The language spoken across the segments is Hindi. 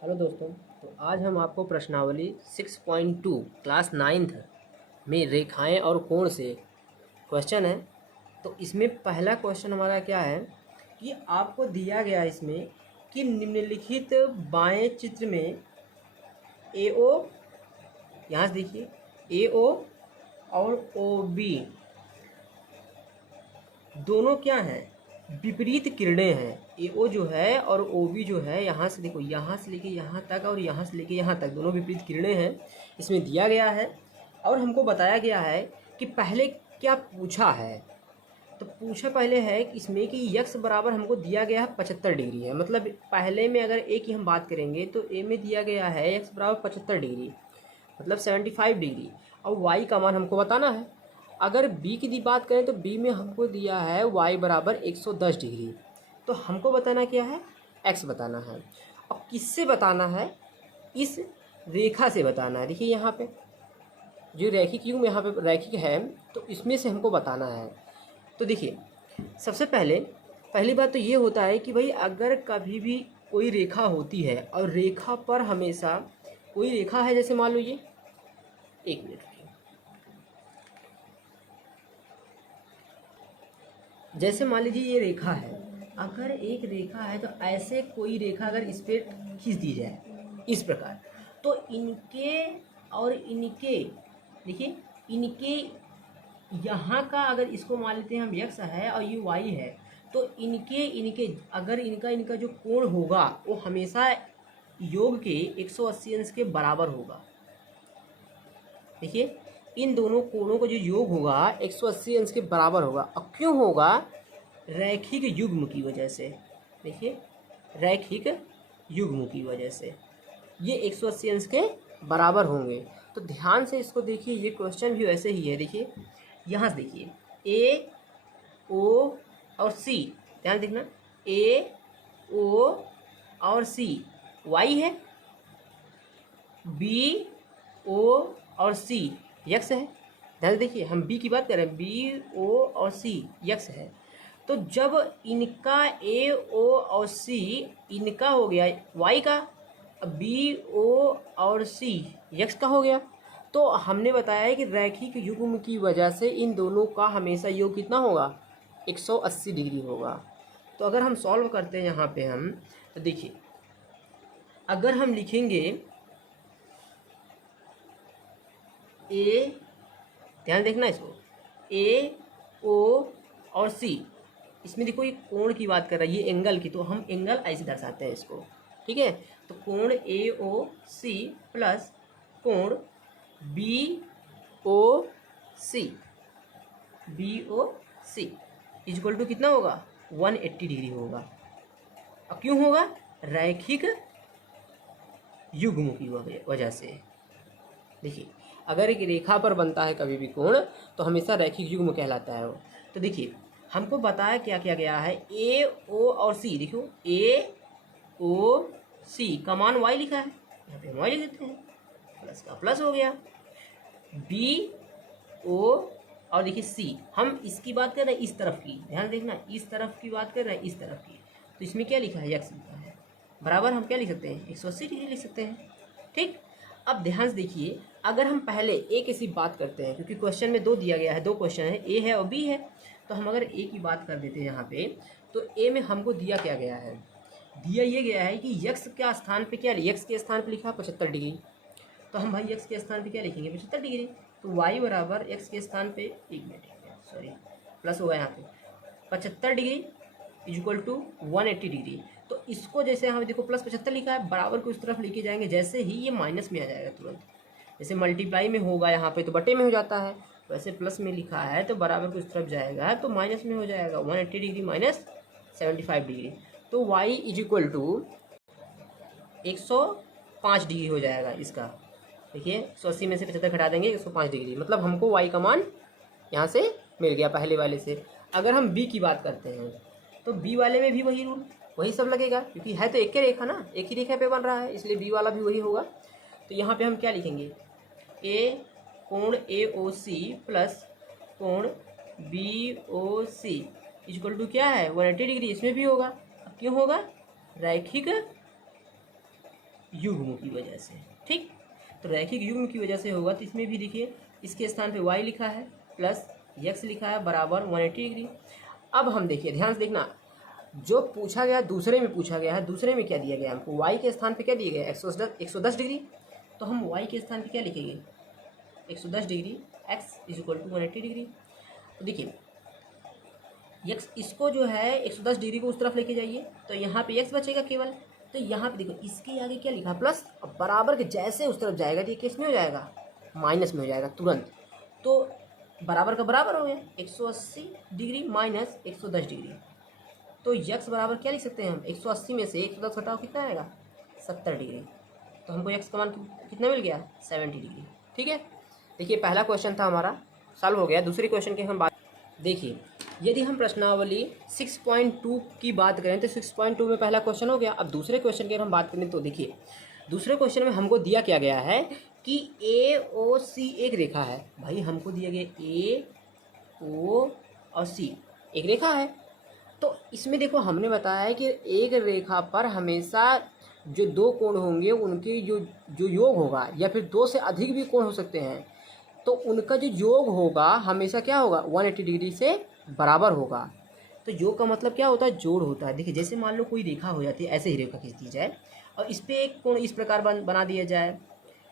हेलो दोस्तों। तो आज हम आपको प्रश्नावली 6.2 क्लास 9th में रेखाएं और कोण से क्वेश्चन है। तो इसमें पहला क्वेश्चन हमारा क्या है कि आपको दिया गया इसमें कि निम्नलिखित बाएं चित्र में ए ओ, यहाँ से देखिए ए ओ और ओ बी दोनों क्या हैं, विपरीत किरणें हैं। ए ओ जो है और ओ बी जो है, यहाँ से देखो, यहाँ से लेके यहाँ तक और यहाँ से लेके यहाँ तक दोनों विपरीत किरणें हैं, इसमें दिया गया है। और हमको बताया गया है कि पहले क्या पूछा है। तो पूछा पहले है कि इसमें कि यक्स बराबर हमको दिया गया है 75 डिग्री है। मतलब पहले में अगर ए की हम बात करेंगे तो ए में दिया गया है यक्स बराबर 75 डिग्री, मतलब 75 डिग्री, और वाई का मान हमको बताना है। अगर बी की बात करें तो बी में हमको दिया है वाई बराबर 110 डिग्री। तो हमको बताना क्या है, एक्स बताना है। अब किससे बताना है, इस रेखा से बताना है। देखिए यहाँ पे जो रैखिक युग्म यहाँ पे रैखिक है, तो इसमें से हमको बताना है। तो देखिए सबसे पहली बात तो ये होता है कि भाई अगर कभी भी कोई रेखा होती है और रेखा पर हमेशा कोई रेखा है, जैसे मान लो ये, एक मिनट, जैसे मान लीजिए ये रेखा है, अगर एक रेखा है तो ऐसे कोई रेखा अगर इस पर खींच दी जाए इस प्रकार, तो इनके और इनके, देखिए इनके यहाँ का अगर इसको मान लेते हैं हम यक्स है और ये वाई है, तो इनके इनके अगर इनका जो कोण होगा वो हमेशा योग के 180 अंश के बराबर होगा। देखिए इन दोनों कोणों का जो योग होगा 180 अंश के बराबर होगा। अब क्यों होगा, रैखिक युग्म की वजह से। देखिए रैखिक युग्म की वजह से ये 180 अंश के बराबर होंगे। तो ध्यान से इसको देखिए, ये क्वेश्चन भी वैसे ही है। देखिए यहाँ से देखिए ए ओ और सी, ध्यान देखना, ए ओ और सी वाई है, बी ओ और सी यक्स है। ध्यान देखिए हम बी की बात कर रहे हैं, बी ओ और सी यक्स है। तो जब इनका ए ओ और सी इनका हो गया वाई का, बी ओ और सी यक्स का हो गया, तो हमने बताया है कि रैखिक युग्म की वजह से इन दोनों का हमेशा योग कितना होगा, 180 डिग्री होगा। तो अगर हम सॉल्व करते हैं यहाँ पे हम, तो देखिए अगर हम लिखेंगे ए, ध्यान देखना इसको, ए ओ और सी, इसमें देखो ये कोण की बात कर रहा है, ये एंगल की, तो हम एंगल ऐसे दर्शाते हैं इसको, ठीक है। तो कोण ए ओ सी प्लस कोण B O C, B O C equal to कितना होगा, 180 डिग्री होगा। अब क्यों होगा, रैखिक युग्म की वजह से। देखिए अगर एक रेखा पर बनता है कभी भी कोण तो हमेशा रैखिक युग्म कहलाता है वो। तो देखिए हमको बताया क्या क्या गया है, ए ओ और सी, देखो ए ओ सी का मान वाई लिखा है, यहाँ पे हम वाई लिख देते हैं, प्लस का प्लस हो गया, बी ओ और देखिए सी, हम इसकी बात कर रहे हैं इस तरफ की, ध्यान देखना इस तरफ की बात कर रहे हैं, इस तरफ की, तो इसमें क्या लिखा है, यक्स लिखा है, बराबर हम क्या लिख सकते हैं, 180 डिग्री लिख सकते हैं, ठीक। अब ध्यान से देखिए, अगर हम पहले ए की सिर्फ बात करते हैं, क्योंकि क्वेश्चन में दो दिया गया है, दो क्वेश्चन है, ए है और बी है, तो हम अगर ए की बात कर देते हैं यहाँ पे, तो ए में हमको दिया क्या गया है, दिया ये गया है कि यक्स के स्थान पे क्या, यक्स के स्थान पे लिखा 75 डिग्री, तो हम भाई यक्स के स्थान पे क्या लिखेंगे, 75 डिग्री। तो वाई बराबर एक्स के स्थान पे, एक मिनट सॉरी प्लस होगा यहाँ पे, 75 डिग्री इक्वल टू 180 डिग्री। तो इसको जैसे हम देखो प्लस 75 लिखा है, बराबर को इस तरफ लेके जाएंगे, जैसे ही ये माइनस में आ जाएगा तुरंत, जैसे मल्टीप्लाई में होगा यहाँ पे तो बटे में हो जाता है, वैसे प्लस में लिखा है तो बराबर को इस तरफ जाएगा तो माइनस में हो जाएगा, 180 डिग्री माइनस 75 डिग्री, तो Y is equal to 105 degree हो जाएगा इसका। देखिए 180 में से 75 घटा देंगे, 105 डिग्री, मतलब हमको वाई का मान यहाँ से मिल गया पहले वाले से। अगर हम बी की बात करते हैं तो बी वाले में भी वही रूल, वही सब लगेगा, क्योंकि है तो एक ही रेखा ना, एक ही रेखा पे बन रहा है, इसलिए बी वाला भी वही होगा। तो यहाँ पे हम क्या लिखेंगे, ए कोण ए ओ सी प्लस कोण B O C equal to क्या है, 180 डिग्री, इसमें भी होगा। अब क्यों होगा, रैखिक युग्म की वजह से। ठीक, तो रैखिक युग्म की वजह से होगा। तो इसमें भी देखिए इसके स्थान पे y लिखा है प्लस x लिखा है बराबर 180 डिग्री। अब हम देखिए ध्यान से देखना, जो पूछा गया दूसरे में पूछा गया है, दूसरे में क्या दिया गया हमको, y के स्थान पे क्या दिया गया 110 डिग्री। तो हम y के स्थान पे क्या लिखेंगे 110 degree, x is equal to 180 degree. तो देखिए x इसको जो है 110 डिग्री को उस तरफ लेके जाइए तो यहाँ पे x बचेगा केवल। तो यहाँ पे देखो इसके आगे क्या लिखा प्लस, अब बराबर के जैसे उस तरफ जाएगा तो ये किस में हो जाएगा माइनस में हो जाएगा तुरंत। तो बराबर का बराबर हो गया 180 डिग्री माइनस 110 डिग्री। तो x बराबर क्या लिख सकते हैं हम 180 में से 110 घटाओ कितना आएगा 70 डिग्री। तो हमको x का मान कितना मिल गया 70 डिग्री। ठीक है, देखिए पहला क्वेश्चन था हमारा सॉल्व हो गया। दूसरे क्वेश्चन की हम बात देखिए, यदि हम प्रश्नावली 6.2 की बात करें तो 6.2 में पहला क्वेश्चन हो गया। अब दूसरे क्वेश्चन की अगर हम बात करें तो देखिए दूसरे क्वेश्चन में हमको दिया क्या गया है कि AOC एक रेखा है। भाई हमको दिया गया AO और C एक रेखा है। तो इसमें देखो हमने बताया है कि एक रेखा पर हमेशा जो दो कोण होंगे उनके जो जो योग होगा, या फिर दो से अधिक भी कोण हो सकते हैं, तो उनका जो योग होगा हमेशा क्या होगा 180 डिग्री से बराबर होगा। तो योग का मतलब क्या होता है जोड़ होता है। देखिए जैसे मान लो कोई रेखा हो जाती है, ऐसे ही रेखा खींच दी जाए और इस पर एक कोण इस प्रकार बना दिया जाए,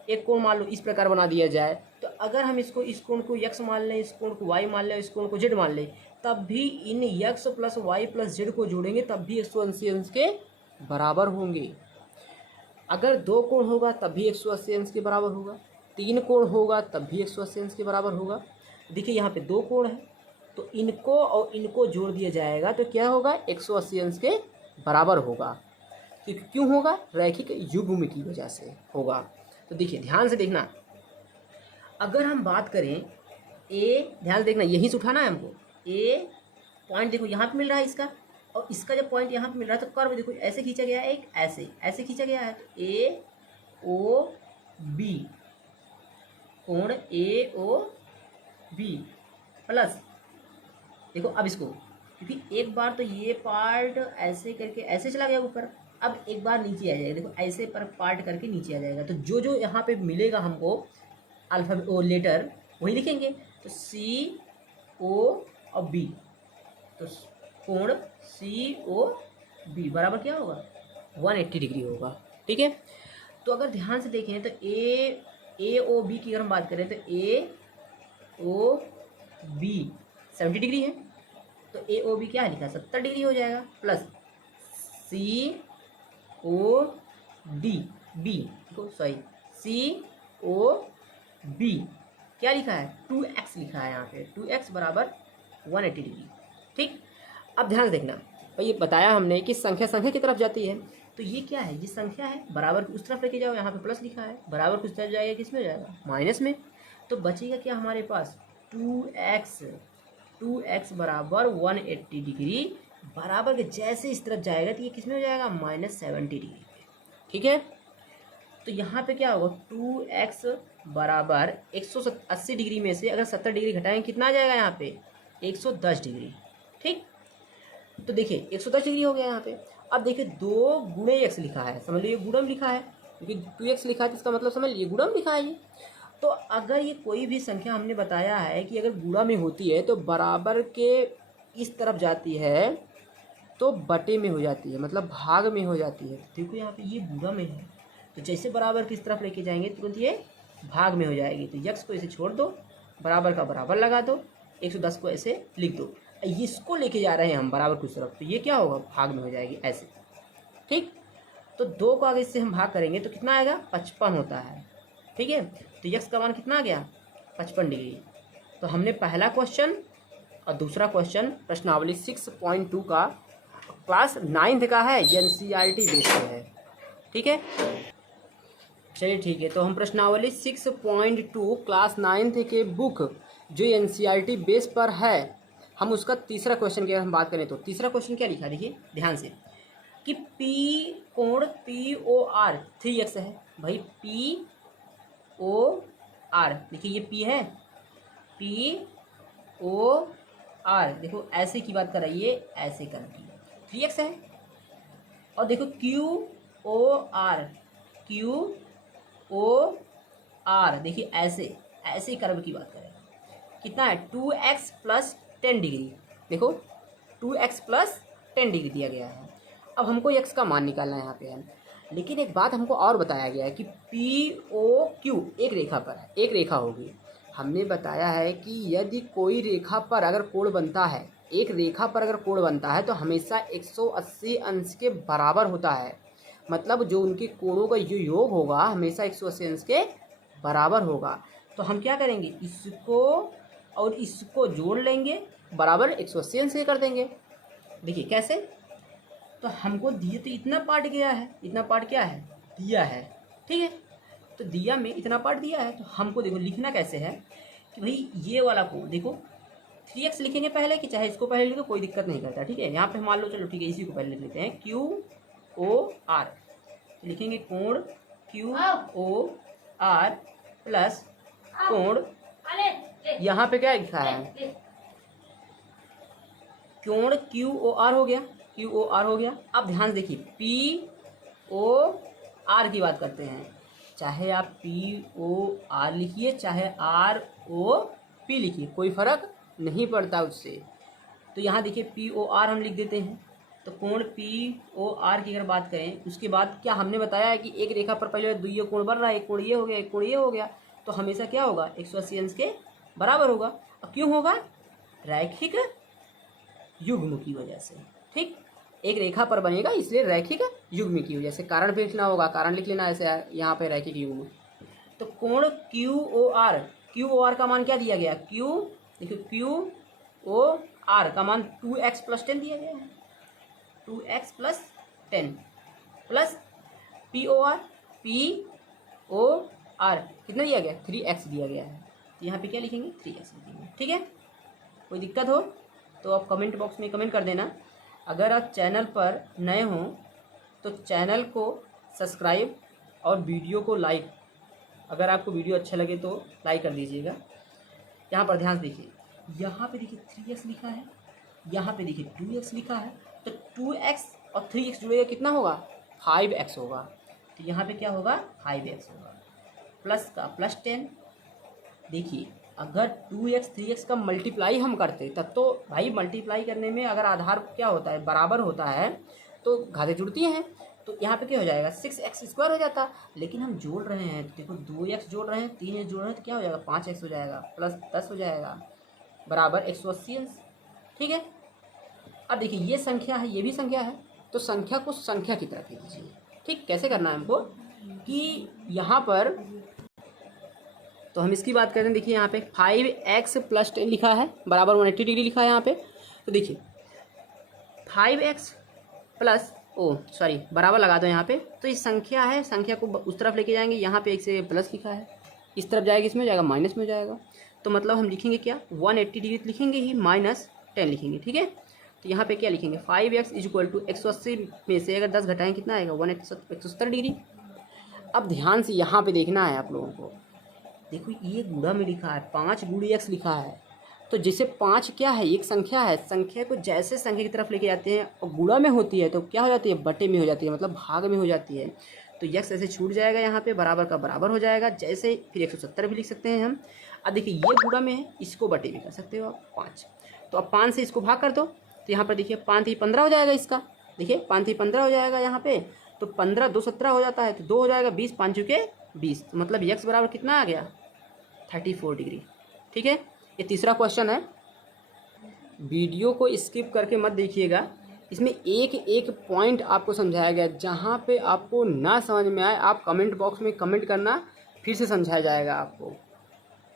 एक कोण मान लो इस प्रकार बना दिया जाए, तो अगर हम इसको इस कोण को x मान लें, इस कोण को y मान लें, इस कोण को z मान लें, तब भी इन x plus Y plus Z को जोड़ेंगे तब भी 180 अंश के बराबर होंगे। अगर दो कोण होगा तब भी 180 अंश के बराबर होगा, तीन कोण होगा तब भी 180 अंश के बराबर होगा। देखिए यहाँ पे दो कोण है तो इनको और इनको जोड़ दिया जाएगा तो क्या होगा 180 अंश के बराबर होगा। क्यों होगा रैखिक युग्म की वजह से होगा। तो देखिए ध्यान से देखना, अगर हम बात करें ध्यान से देखना यहीं से उठाना है हमको। पॉइंट देखो यहाँ पे मिल रहा है इसका, और इसका जब पॉइंट यहाँ पे मिल रहा है तो कर्व देखो ऐसे खींचा गया है, एक ऐसे खींचा गया है। तो AOB कोण AOB प्लस देखो अब इसको, क्योंकि एक बार तो ये पार्ट ऐसे करके ऐसे चला गया ऊपर, अब एक बार नीचे आ जाएगा। देखो ऐसे पर पार्ट करके नीचे आ जाएगा। तो जो जो यहाँ पे मिलेगा हमको अल्फाबेट ओ लेटर वही लिखेंगे। तो CO और B, तो कोण COB बराबर क्या होगा 180 डिग्री होगा। ठीक है, तो अगर ध्यान से देखें तो AOB की अगर हम बात करें तो AOB 70 डिग्री है, तो AOB क्या लिखा 70 डिग्री हो जाएगा प्लस COB क्या लिखा है 2x लिखा है यहाँ पे, 2x बराबर 180 डिग्री। ठीक, अब ध्यान से देखना भाई ये बताया हमने कि संख्या संख्या की तरफ जाती है, तो ये क्या है ये संख्या है बराबर उस तरफ लेके जाओ, यहाँ पे प्लस लिखा है, बराबर कुछ तरफ जाएगा किस में जाएगा माइनस में। तो बचेगा क्या हमारे पास 2x बराबर 180 डिग्री, बराबर के जैसे इस तरफ जाएगा तो ये किस में हो जाएगा -70 डिग्री पे। ठीक है, तो यहाँ पे क्या होगा 2x बराबर 180 डिग्री में से अगर 70 डिग्री घटाएंगे कितना आ जाएगा यहाँ पे 110 डिग्री। ठीक, तो देखिए 110 डिग्री हो गया यहाँ पे। अब देखिए 2 गुणे x लिखा है, समझ लो ये गुणम लिखा है, क्योंकि 2x लिखा है तो इसका मतलब समझ लीजिए गुणम लिखा है ये। तो अगर ये कोई भी संख्या हमने बताया है कि अगर गुणा में होती है तो बराबर के इस तरफ जाती है तो बटे में हो जाती है, मतलब भाग में हो जाती है। देखो यहाँ पे ये गुणा में है तो जैसे बराबर किस तरफ लेके जाएंगे तुरंत ये भाग में हो जाएगी। तो x को ऐसे छोड़ दो, बराबर का बराबर लगा दो, 110 को ऐसे लिख दो, इसको लेके जा रहे हैं हम बराबर कुछ तरफ, तो ये क्या होगा भाग में हो जाएगी ऐसे। ठीक, तो 2 को आगे इससे हम भाग करेंगे तो कितना आएगा 55 होता है। ठीक है, तो x का मान कितना आ गया 55 डिग्री। तो हमने पहला क्वेश्चन और दूसरा क्वेश्चन प्रश्नावली 6.2 का क्लास 9th का है, NCERT बेस पे है। ठीक है, चलिए ठीक है, तो हम प्रश्नावली 6.2 क्लास 9th के बुक जो NCERT बेस पर है, हम उसका तीसरा क्वेश्चन की अगर हम बात करें तो तीसरा क्वेश्चन क्या लिखा देखिए ध्यान से कि P कोण POR 3x है। भाई POR देखिए ये P है, POR देखो ऐसे की बात कर रही है, ऐसे कर रही है 3x है। और देखो QOR क्यू ओ आर, देखिए ऐसे ऐसे कर्व की बात करें, कितना है 2x प्लस 10 डिग्री, देखो 2x प्लस 10 डिग्री दिया गया है। अब हमको x का मान निकालना है यहाँ पे है, लेकिन एक बात हमको और बताया गया है कि पी ओ क्यू एक रेखा पर है, एक रेखा होगी। हमने बताया है कि यदि कोई रेखा पर अगर कोण बनता है, एक रेखा पर अगर कोण बनता है तो हमेशा 180 अंश के बराबर होता है, मतलब जो उनके कोणों का जो योग होगा हमेशा 180 अंश के बराबर होगा। तो हम क्या करेंगे, इसको और इसको जोड़ लेंगे, बराबर 180 अंश के कर देंगे। देखिए कैसे, तो हमको दिए तो इतना पार्ट गया है, इतना पार्ट क्या है दिया है, ठीक है, तो दिया में इतना पार्ट दिया है, तो हमको देखो लिखना कैसे है कि भाई ये वाला को देखो 3x लिखेंगे पहले कि चाहे इसको पहले लिखो, कोई दिक्कत नहीं करता, ठीक है। यहाँ पे मान लो चलो ठीक है, इसी को पहले लिख लेते हैं क्यू ओ आर, लिखेंगे कोण क्यू ओ आर प्लस कोण, यहाँ पे क्या लिखा है कोण क्यू ओ आर हो गया, क्यू ओ आर हो गया। अब ध्यान से देखिए पी ओ आर की बात करते हैं, चाहे आप पी ओ आर लिखिए चाहे आर ओ पी लिखिए, कोई फर्क नहीं पड़ता उससे। तो यहाँ देखिए पी ओ आर हम लिख देते हैं, तो कोण पी ओ आर की अगर बात करें, उसके बाद क्या हमने बताया है कि एक रेखा पर पहले दुइये कोण बन रहा है, एक कोण ये हो गया एक कोण ये हो गया, तो हमेशा क्या होगा 180 अंश के बराबर होगा। अब क्यों होगा, रैखिक युग्म की वजह से, ठीक, एक रेखा पर बनेगा इसलिए रैखिक युग्म की वजह से। कारण भी लिखना होगा, कारण लिख लेना ऐसे यहाँ पे रैखिक युग्म। तो कोण क्यू ओ आर का मान क्या दिया गया, क्यू देखिए क्यू ओ आर का मान 2x प्लस 10 दिया गया है, 2x plus 10 plus P O R कितना दिया गया 3x दिया गया है, तो यहाँ पे क्या लिखेंगे 3x लिखेंगे, ठीक है। कोई दिक्कत हो तो आप कमेंट बॉक्स में कमेंट कर देना। अगर आप चैनल पर नए हों तो चैनल को सब्सक्राइब और वीडियो को लाइक, अगर आपको वीडियो अच्छा लगे तो लाइक कर दीजिएगा। यहाँ पर ध्यान से देखिए, यहाँ पे देखिए 3x लिखा है, यहाँ पे देखिए 2x लिखा है, तो 2x और 3x जुड़ेगा कितना होगा 5x होगा, तो यहाँ पे क्या होगा 5x होगा, प्लस का प्लस 10। देखिए अगर 2x 3x का मल्टीप्लाई हम करते तब तो भाई मल्टीप्लाई करने में अगर आधार क्या होता है बराबर होता है तो घातें जुड़ती हैं, तो यहाँ पे क्या हो जाएगा 6x² हो जाता, लेकिन हम जोड़ रहे हैं तो देखो 2x जोड़ रहे हैं 3x जोड़ रहे हैं तो क्या हो जाएगा 5x हो जाएगा प्लस 10 हो जाएगा बराबर 180 अंश, ठीक है। अब देखिए ये संख्या है ये भी संख्या है, तो संख्या को संख्या की तरफ लीजिए, ठीक। कैसे करना है हमको कि यहाँ पर तो हम इसकी बात करें, देखिए यहाँ पे 5x प्लस 10 लिखा है बराबर 180 डिग्री लिखा है यहाँ पे, तो देखिए 5x प्लस बराबर लगा दो यहाँ पे, तो ये संख्या है, संख्या को उस तरफ लेके जाएंगे, यहाँ पे एक से प्लस लिखा है इस तरफ जाएगा, इसमें जाएगा माइनस में जाएगा, तो मतलब हम लिखेंगे क्या 180 डिग्री लिखेंगे ही माइनस 10 लिखेंगे, ठीक है। तो यहाँ पे क्या लिखेंगे 5x इक्वल टू 180 में से अगर 10 घटाएं कितना आएगा 170 डिग्री। अब ध्यान से यहाँ पे देखना है आप लोगों को, देखो ये गुणा में लिखा है 5 गुणी x लिखा है, तो जैसे 5 क्या है एक संख्या है, संख्या को जैसे संख्या की तरफ लेके जाते हैं और गुणा में होती है तो क्या हो जाती है बटे में हो जाती है, मतलब भाग में हो जाती है, तो x ऐसे छूट जाएगा यहाँ पे बराबर का बराबर हो जाएगा, जैसे फिर 170 भी लिख सकते हैं हम। अब देखिए ये गुणा में है इसको बटे भी कर सकते हो आप 5, तो अब 5 से इसको भाग कर दो, तो यहाँ पर देखिए 5 3 15 हो जाएगा इसका, देखिए 5 3 15 हो जाएगा यहाँ पे, तो 15 2 17 हो जाता है, तो 2 हो जाएगा 20 5 चुके 20, मतलब x बराबर कितना आ गया 34 डिग्री, ठीक है। ये तीसरा क्वेश्चन है, वीडियो को स्किप करके मत देखिएगा, इसमें एक एक पॉइंट आपको समझाया गया, जहाँ पे आपको ना समझ में आए आप कमेंट बॉक्स में कमेंट करना, फिर से समझाया जाएगा आपको।